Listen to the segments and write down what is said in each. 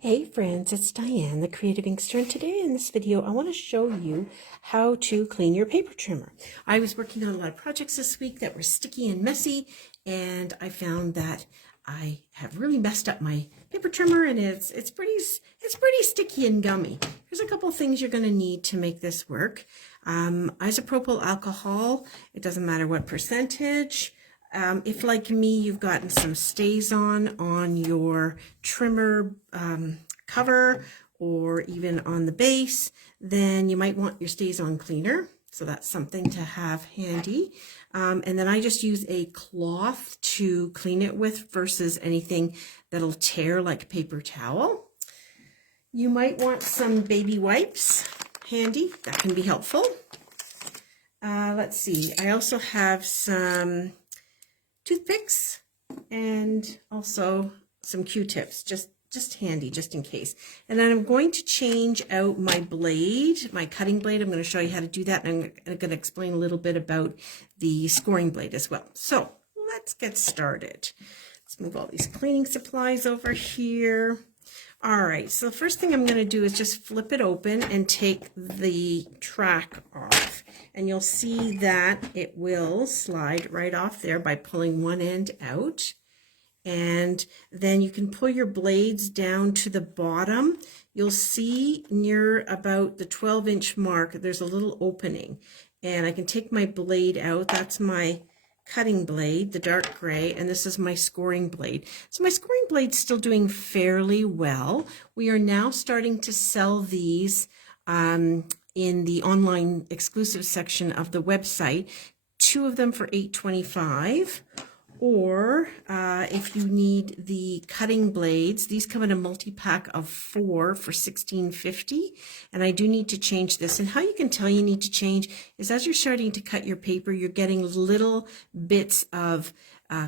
Hey friends, it's Diane, the Creative Inkster, and today in this video I want to show you how to clean your paper trimmer. I was working on a lot of projects this week that were sticky and messy, and I found that I have really messed up my paper trimmer, and it's pretty sticky and gummy. Here's a couple things you're going to need to make this work. Isopropyl alcohol, it doesn't matter what percentage. If, like me, you've gotten some StazOn your trimmer cover or even on the base, then you might want your StazOn cleaner. So that's something to have handy. And then I just use a cloth to clean it with versus anything that'll tear like paper towel. You might want some baby wipes handy. That can be helpful. Let's see. I also have some toothpicks and also some Q-tips, just handy, just in case. And then I'm going to change out my blade, my cutting blade. I'm going to show you how to do that, and I'm going to explain a little bit about the scoring blade as well. So let's get started. Let's move all these cleaning supplies over here. All right, so the first thing I'm going to do is just flip it open and take the track off. And you'll see that it will slide right off there by pulling one end out. And then you can pull your blades down to the bottom. You'll see near about the 12-inch mark, there's a little opening. And I can take my blade out. That's my cutting blade, the dark gray, and this is my scoring blade. So my scoring blade's still doing fairly well. We are now starting to sell these in the online exclusive section of the website. 2 of them for $8.25. Or if you need the cutting blades, these come in a multi-pack of 4 for $16.50. And I do need to change this. And how you can tell you need to change is as you're starting to cut your paper, you're getting little bits of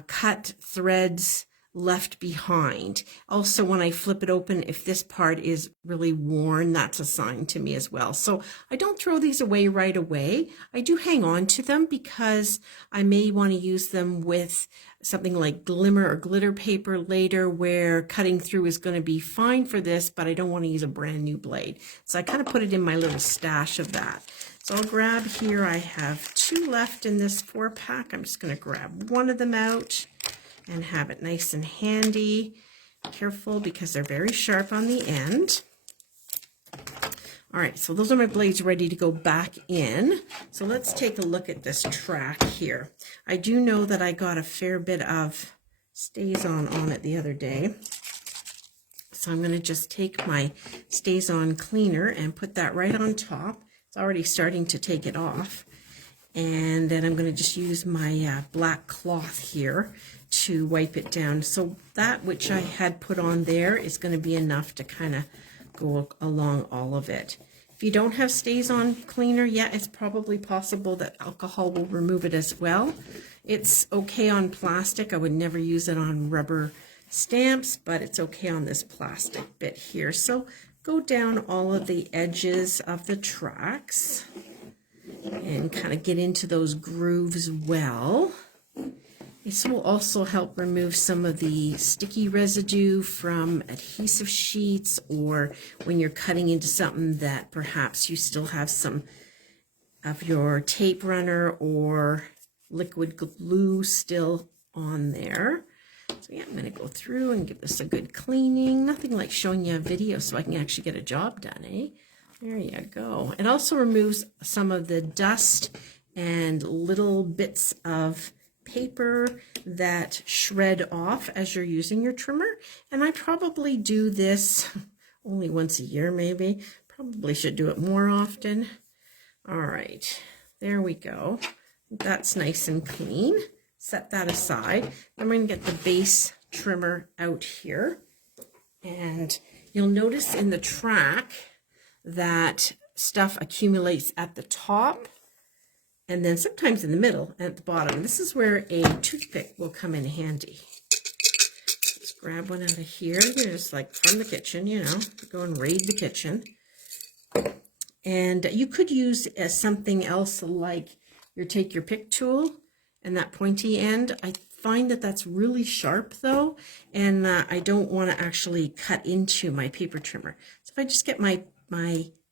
cut threads left behind. Also, when I flip it open, if this part is really worn, that's a sign to me as well. So I don't throw these away right away. I do hang on to them because I may want to use them with something like glimmer or glitter paper later, where cutting through is going to be fine for this, but I don't want to use a brand new blade. So I kind of put it in my little stash of that. So I'll grab here, I have 2 left in this 4-pack. I'm just going to grab one of them out and have it nice and handy. Careful because they're very sharp on the end. All right, so those are my blades ready to go back in. So let's take a look at this track here. I do know that I got a fair bit of StazOn on it the other day. So I'm going to just take my StazOn cleaner and put that right on top. It's already starting to take it off. And then I'm going to just use my black cloth here to wipe it down. So that which I had put on there is going to be enough to kind of go along all of it. If you don't have StazOn cleaner yet, it's probably possible that alcohol will remove it as well. It's okay on plastic. I would never use it on rubber stamps, but it's okay on this plastic bit here. So go down all of the edges of the tracks and kind of get into those grooves well. This will also help remove some of the sticky residue from adhesive sheets, or when you're cutting into something that perhaps you still have some of your tape runner or liquid glue still on there. So yeah, I'm going to go through and give this a good cleaning. Nothing like showing you a video so I can actually get a job done, eh? There you go. It also removes some of the dust and little bits of paper that shred off as you're using your trimmer. And I probably do this only once a year, maybe. Probably should do it more often. All right, there we go. That's nice and clean. Set that aside. I'm going to get the base trimmer out here. And you'll notice in the track that stuff accumulates at the top and then sometimes in the middle and at the bottom. This is where a toothpick will come in handy. Let's grab one out of here. You're just like from the kitchen, you know, go and raid the kitchen. And you could use something else like take your pick tool and that pointy end. I find that that's really sharp though, and I don't want to actually cut into my paper trimmer. So if I just get my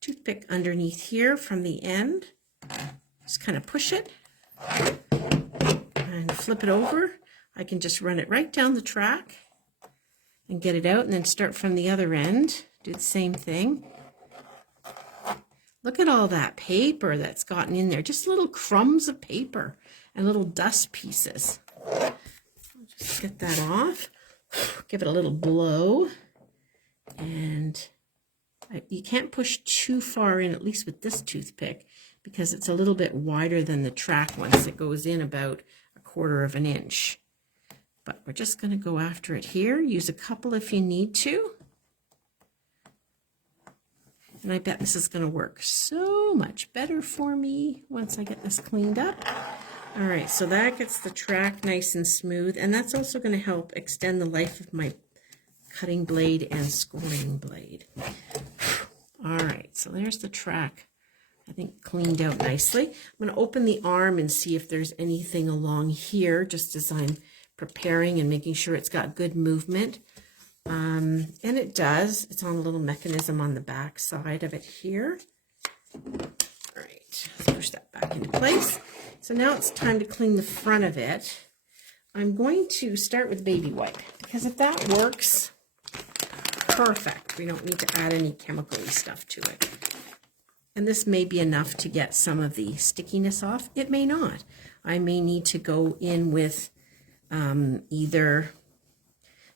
toothpick underneath here from the end, just kind of push it and flip it over, I can just run it right down the track and get it out, and then start from the other end, do the same thing. Look at all that paper that's gotten in there, just little crumbs of paper and little dust pieces. I'll just get that off, give it a little blow, and you can't push too far in, at least with this toothpick, because it's a little bit wider than the track once it goes in about 1/4 of an inch. But we're just going to go after it here. Use a couple if you need to. And I bet this is going to work so much better for me once I get this cleaned up. All right, so that gets the track nice and smooth, and that's also going to help extend the life of my cutting blade and scoring blade. All right, so there's the track, I think, cleaned out nicely. I'm going to open the arm and see if there's anything along here, just as I'm preparing and making sure it's got good movement. And it does. It's on a little mechanism on the back side of it here. All right, let's push that back into place. So now it's time to clean the front of it. I'm going to start with baby wipe, because if that works, perfect. We don't need to add any chemical-y stuff to it. And this may be enough to get some of the stickiness off. It may not. I may need to go in with either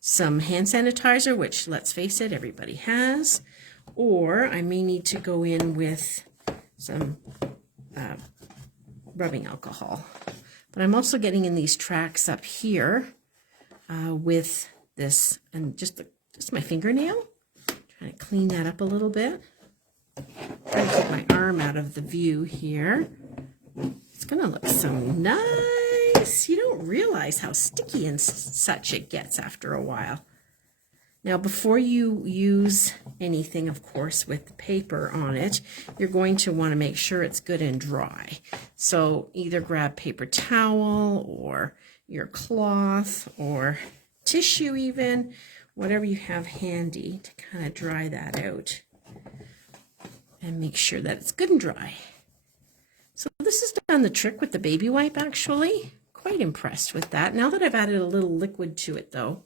some hand sanitizer, which, let's face it, everybody has, or I may need to go in with some rubbing alcohol. But I'm also getting in these tracks up here with this, and just my fingernail, trying to clean that up a little bit. Trying to keep my arm out of the view here. It's gonna look so nice. You don't realize how sticky and such it gets after a while. Now, before you use anything, of course, with paper on it, you're going to want to make sure it's good and dry. So either grab paper towel or your cloth or tissue even, whatever you have handy to kind of dry that out. And make sure that it's good and dry. So this has done the trick with the baby wipe, actually. Quite impressed with that. Now that I've added a little liquid to it, though,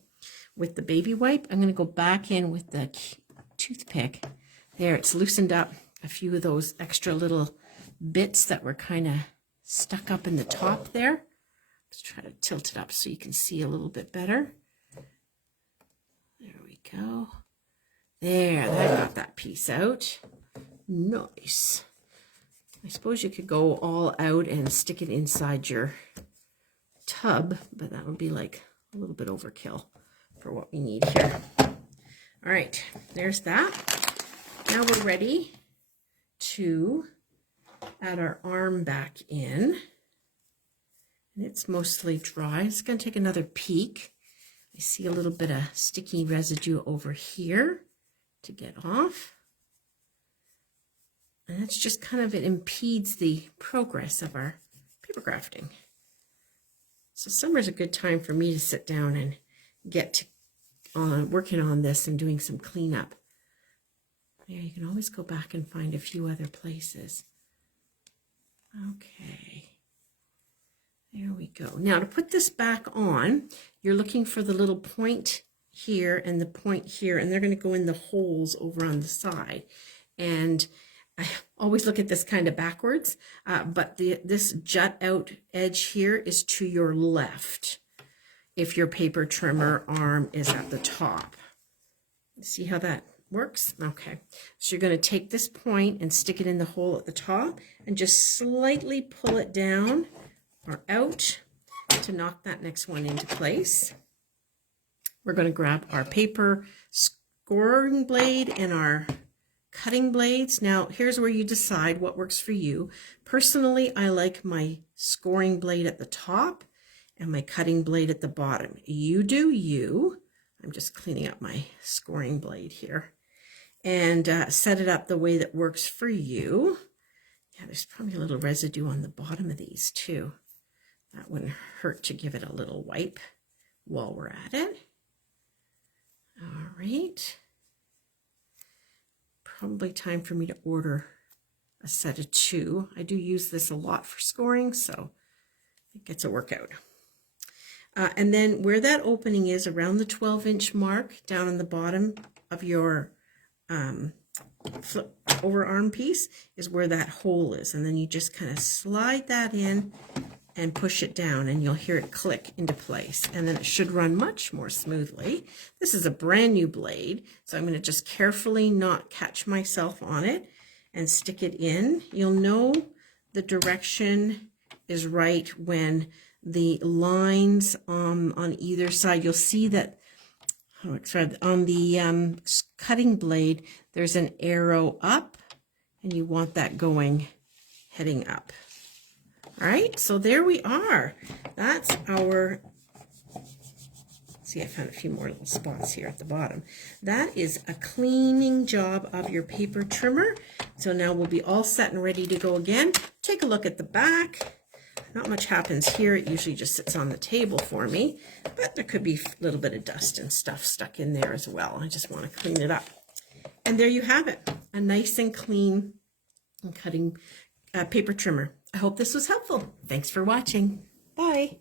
with the baby wipe, I'm going to go back in with the toothpick. There, it's loosened up a few of those extra little bits that were kind of stuck up in the top there. Let's try to tilt it up so you can see a little bit better. There we go. There, that got that piece out. Nice. I suppose you could go all out and stick it inside your tub, but that would be like a little bit overkill for what we need here. All right, there's that. Now we're ready to add our arm back in. And it's mostly dry. It's going to take another peek. I see a little bit of sticky residue over here to get off. And that's just kind of, it impedes the progress of our paper crafting. So summer's a good time for me to sit down and get to working on this and doing some cleanup. There, you can always go back and find a few other places. Okay. There we go. Now to put this back on, you're looking for the little point here and the point here, and they're going to go in the holes over on the side. And I always look at this kind of backwards, but this jut out edge here is to your left if your paper trimmer arm is at the top. See how that works? Okay, so you're going to take this point and stick it in the hole at the top and just slightly pull it down or out to knock that next one into place. We're going to grab our paper scoring blade and our cutting blades. Now, here's where you decide what works for you. Personally, I like my scoring blade at the top and my cutting blade at the bottom. You do you. I'm just cleaning up my scoring blade here. And set it up the way that works for you. Yeah, there's probably a little residue on the bottom of these too. That wouldn't hurt to give it a little wipe while we're at it. All right. Probably time for me to order a set of 2. I do use this a lot for scoring, so it gets a workout. And then where that opening is, around the 12-inch mark, down on the bottom of your flip over arm piece, is where that hole is. And then you just kind of slide that in and push it down, and you'll hear it click into place. And then it should run much more smoothly. This is a brand new blade, so I'm going to just carefully not catch myself on it and stick it in. You'll know the direction is right when the lines on either side, you'll see that on the cutting blade, there's an arrow up, and you want that going, heading up. All right, so there we are. That's our, see, I found a few more little spots here at the bottom. That is a cleaning job of your paper trimmer. So now we'll be all set and ready to go again. Take a look at the back. Not much happens here. It usually just sits on the table for me, but there could be a little bit of dust and stuff stuck in there as well. I just want to clean it up. And there you have it, a nice and clean and cutting paper trimmer. I hope this was helpful. Thanks for watching. Bye.